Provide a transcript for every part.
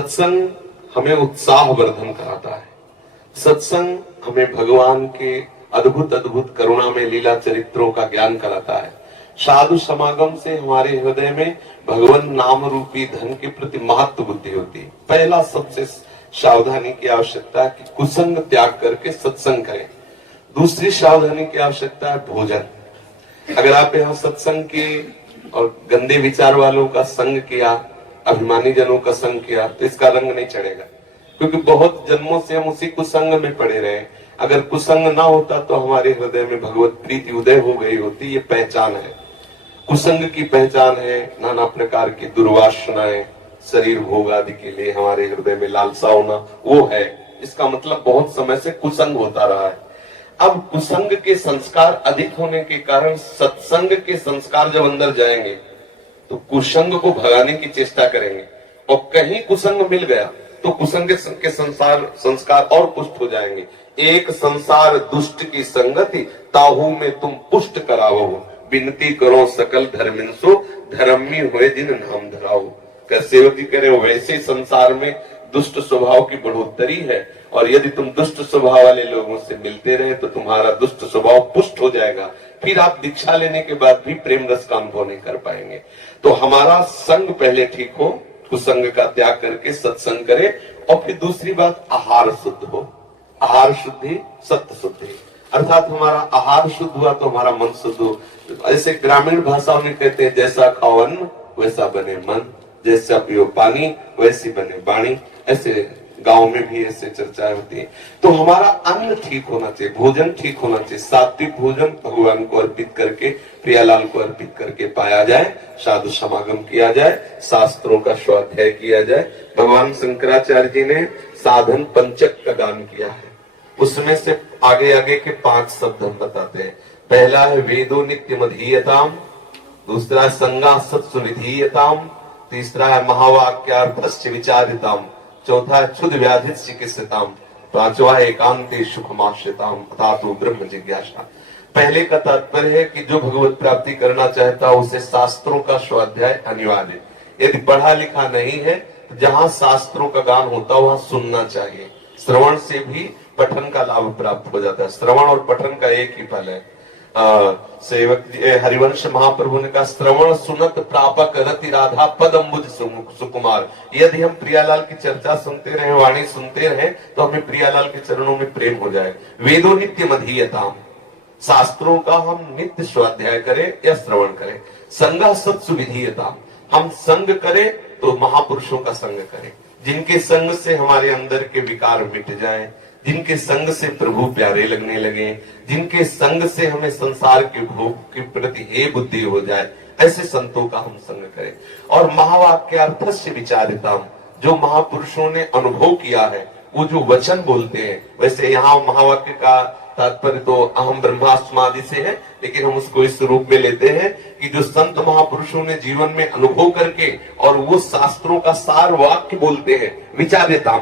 सत्संग हमें उत्साह वर्धन कराता है। सत्संग हमें भगवान के अद्भुत अद्भुत करुणा में लीला चरित्रों का ज्ञान कराता है। साधु समागम से हमारे हृदय में भगवान नाम रूपी धन के प्रति महत्व बुद्धि होती है। पहला सबसे सावधानी की आवश्यकता है कि कुसंग त्याग करके सत्संग करें। दूसरी सावधानी की आवश्यकता है भोजन। अगर आप यहाँ सत्संग के और गंदे विचार वालों का संग किया, अभिमानी जनों का संग किया, तो इसका रंग नहीं चढ़ेगा, क्योंकि बहुत जन्मों से हम उसी कुसंग में पड़े रहे। अगर कुसंग ना होता तो हमारे हृदय में भगवत प्रीति उदय हो गई होती। ये पहचान है, कुसंग की पहचान है। नाना प्रकार की दुर्वासनाएं, शरीर भोग आदि के लिए हमारे हृदय में लालसा होना, वो है। इसका मतलब बहुत समय से कुसंग होता रहा है। अब कुसंग के संस्कार अधिक होने के कारण सत्संग के संस्कार जब अंदर जाएंगे तो कुसंग को भगाने की चेष्टा करेंगे, और कहीं कुसंग मिल गया तो कुसंग के संस्कार और पुष्ट हो जाएंगे। एक संसार दुष्ट की संगति, ताहू में तुम पुष्ट कराओ। विनती करो सकल धर्मिंसो, धर्मी हुए जिन नाम धराओ। कर सेवक जी कह रहे हो, वैसे संसार में दुष्ट स्वभाव की बढ़ोतरी है, और यदि तुम दुष्ट स्वभाव वाले लोगों से मिलते रहे तो तुम्हारा दुष्ट स्वभाव पुष्ट हो जाएगा। फिर आप दीक्षा लेने के बाद भी प्रेम रस का अनुभव नहीं कर पाएंगे। तो हमारा संग पहले ठीक हो, कुसंग का त्याग करके सत्संग करे। और फिर दूसरी बात, आहार शुद्ध हो। आहार शुद्धि सत्य शुद्धि, अर्थात हमारा आहार शुद्ध हुआ तो हमारा मन शुद्ध हो। ऐसे ग्रामीण भाषाओं में कहते हैं, जैसा खाओ अन्न वैसा बने मन, जैसा पियो पानी वैसी बने वाणी। ऐसे गांव में भी ऐसे चर्चाएं होती है। तो हमारा अन्न ठीक होना चाहिए, भोजन ठीक होना चाहिए। सात्विक भोजन भगवान को अर्पित करके, प्रियालाल को अर्पित करके पाया जाए, साधु समागम किया जाए, शास्त्रों का स्वाध्याय किया जाए। भगवान शंकराचार्य जी ने साधन पंचक का गान किया है, उसमें से आगे आगे के 5 शब्द हम बताते हैं। पहला है वेदो नित्य मधीयताम, दूसरा है संगा सत्सु विधीयताम, तीसरा है महावाक्यार्थस्य विचारिताम, चौथा है क्षुद व्याधित चिकित्सिताम, पांचवा है एकांते सुखमाश्रिताम अथातो ब्रह्म जिज्ञासा। पहले का तात्पर्य है कि जो भगवत प्राप्ति करना चाहता है उसे शास्त्रों का स्वाध्याय अनिवार्य। यदि पढ़ा लिखा नहीं है तो जहाँ शास्त्रों का गान होता है वहां सुनना चाहिए। श्रवण से भी पठन का लाभ प्राप्त हो जाता है। श्रवण और पठन का एक ही फल है। सेवक हरिवंश महाप्रभु ने कहा, श्रवण सुनत प्रापक रति राधा पद अम्बुज सुकुमार। यदि हम प्रियालाल की चर्चा सुनते रहे, वाणी सुनते रहे, तो हमें प्रियालाल के चरणों में प्रेम हो जाए। वेदो नित्य मधीयताम, शास्त्रों का हम नित्य स्वाध्याय करें या श्रवण करें। संगा सत्सु विधीयताम, हम संग करें तो महापुरुषों का संग करें, जिनके संग से हमारे अंदर के विकार मिट जाएं, जिनके संग से प्रभु प्यारे लगने लगे, जिनके संग से हमें संसार के भोग के प्रति हे बुद्धि हो जाए, ऐसे संतों का हम संग करें। और महावाक्यार्थस्य विचारिताम, जो महापुरुषों ने अनुभव किया है, वो जो वचन बोलते हैं, वैसे यहाँ महावाक्य का तात्पर्य तो अहम ब्रह्मास्मादि से है, लेकिन हम उसको इस रूप में लेते हैं कि जो संत महापुरुषों ने जीवन में अनुभव करके और वो शास्त्रों का सार वाक्य बोलते हैं, विचारिताम,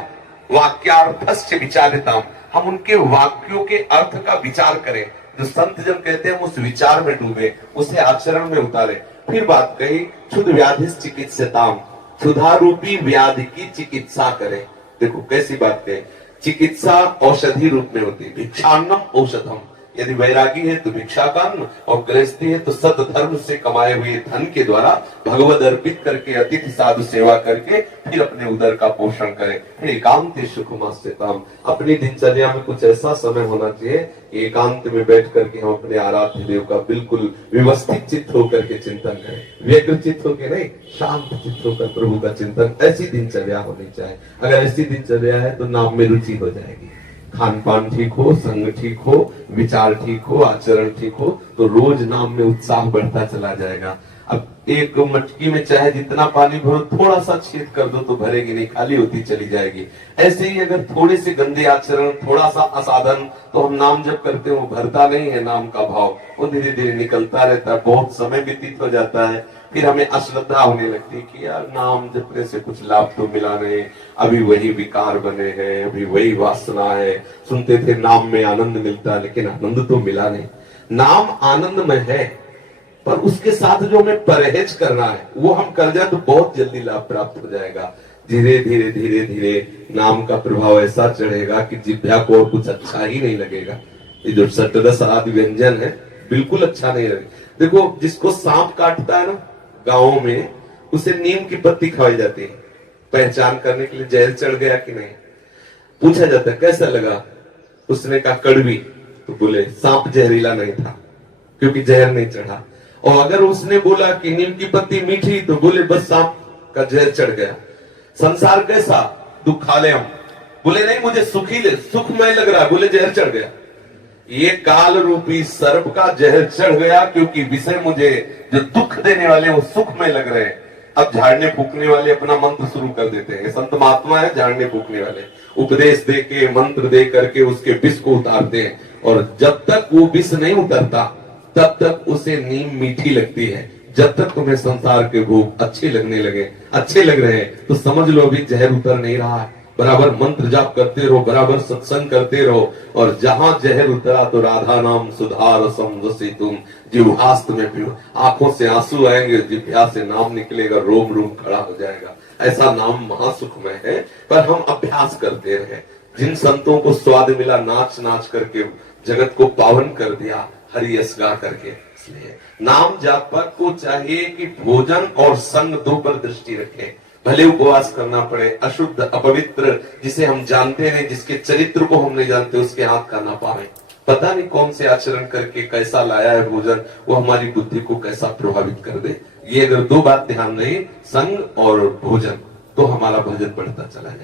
वाक्यार्थस्य विचारिताम, हम उनके वाक्यों के अर्थ का विचार करें। जो संत जन कहते हैं हम उस विचार में डूबे, उसे आचरण में उतारे। फिर बात कही, क्षुद व्याधि चिकित्सिताम, क्षुधा रूपी व्याधि की चिकित्सा करें। देखो कैसी बात है, चिकित्सा औषधि रूप में होती है। भिक्षान्नम औषधम, यदि वैरागी है तो भिक्षा का अन्न, और गृहस्थी है तो सतधर्म से कमाए हुए धन के द्वारा भगवद अर्पित करके अतिथि साधु सेवा करके फिर अपने उदर का पोषण करें। फिर एकांत सुखमास्यताम, अपनी दिनचर्या में कुछ ऐसा समय होना चाहिए एकांत में बैठ करके हम अपने आराध्य देव का बिल्कुल व्यवस्थित चित्त होकर के चिंतन करें। व्यग्र चित्त होकर नहीं, शांत चित्त होकर प्रभु का चिंतन, ऐसी दिनचर्या होनी चाहिए। अगर ऐसी दिनचर्या है तो नाम में रुचि हो जाएगी। खान पान ठीक हो, संग ठीक हो, विचार ठीक हो, आचरण ठीक हो, तो रोज नाम में उत्साह बढ़ता चला जाएगा। अब एक मटकी में चाहे जितना पानी भरो, थोड़ा सा छेद कर दो तो भरेगी नहीं, खाली होती चली जाएगी। ऐसे ही अगर थोड़े से गंदे आचरण, थोड़ा सा असाधन, तो हम नाम जब करते हो भरता नहीं है नाम का भाव, वो धीरे धीरे निकलता रहता है। बहुत समय व्यतीत हो जाता है, फिर हमें अश्रद्धा होने लगती है कि यार नाम जपने से कुछ लाभ तो मिला नहीं, अभी वही विकार बने हैं, अभी वही वासना है। सुनते थे नाम में आनंद मिलता है, लेकिन आनंद तो मिला नहीं। नाम आनंद में है, पर उसके साथ जो हमें परहेज करना है वो हम कर जाए तो बहुत जल्दी लाभ प्राप्त हो जाएगा। धीरे धीरे धीरे धीरे नाम का प्रभाव ऐसा चढ़ेगा कि जिह्वा को और कुछ अच्छा ही नहीं लगेगा। ये जो सप्तदश आदि व्यंजन है बिल्कुल अच्छा नहीं लगेगा। देखो, जिसको सांप काटता है ना गाँव में, उसे नीम की पत्ती खवाई जाती है पहचान करने के लिए जहर चढ़ गया कि नहीं। पूछा जाता है कैसा लगा, उसने कहा कड़वी, तो बोले सांप जहरीला नहीं था क्योंकि जहर नहीं चढ़ा। और अगर उसने बोला कि नीम की पत्ती मीठी, तो बोले बस सांप का जहर चढ़ गया। संसार कैसा, दुखालयम, बोले नहीं मुझे सुखमय लग रहा है, बोले जहर चढ़ गया। ये काल रूपी सर्प का जहर चढ़ गया क्योंकि विषय मुझे जो दुख देने वाले वो सुखमय लग रहे हैं। अब झाड़ने फूकने वाले अपना मंत्र शुरू कर देते हैं। संत महात्मा है झाड़ने फूकने वाले, उपदेश दे के मंत्र दे करके उसके विष को उतारते हैं, और जब तक वो विष नहीं उतरता तब तक उसे नीम मीठी लगती है। जब तक तुम्हें संसार के भोग अच्छे लग रहे हैं तो समझ लो अभी जहर उतर नहीं रहा है। बराबर मंत्र जाप करते रहो, बराबर सत्संग करते रहो, और जहां जहर उतरा तो राधा नाम सुधार समझी तुम जिह्वास्त में पियो। आंखों से आंसू आएंगे, जिह्वा से नाम निकलेगा, रोम रोम खड़ा हो जाएगा। ऐसा नाम महासुखमय है, पर हम अभ्यास करते रहे। जिन संतों को स्वाद मिला नाच नाच करके जगत को पावन कर दिया, हरि यश गा करके। इसलिए नाम जापक को चाहिए कि भोजन और संग दो पर दृष्टि रखें। भले उपवास करना पड़े, अशुद्ध अपवित्र जिसे हम जानते नहीं, जिसके चरित्र को हम नहीं जानते, उसके हाथ का ना पावे। पता नहीं कौन से आचरण करके कैसा लाया है भोजन, वो हमारी बुद्धि को कैसा प्रभावित कर दे। ये अगर दो बात ध्यान रही, संग और भोजन, तो हमारा भजन बढ़ता चला जाए।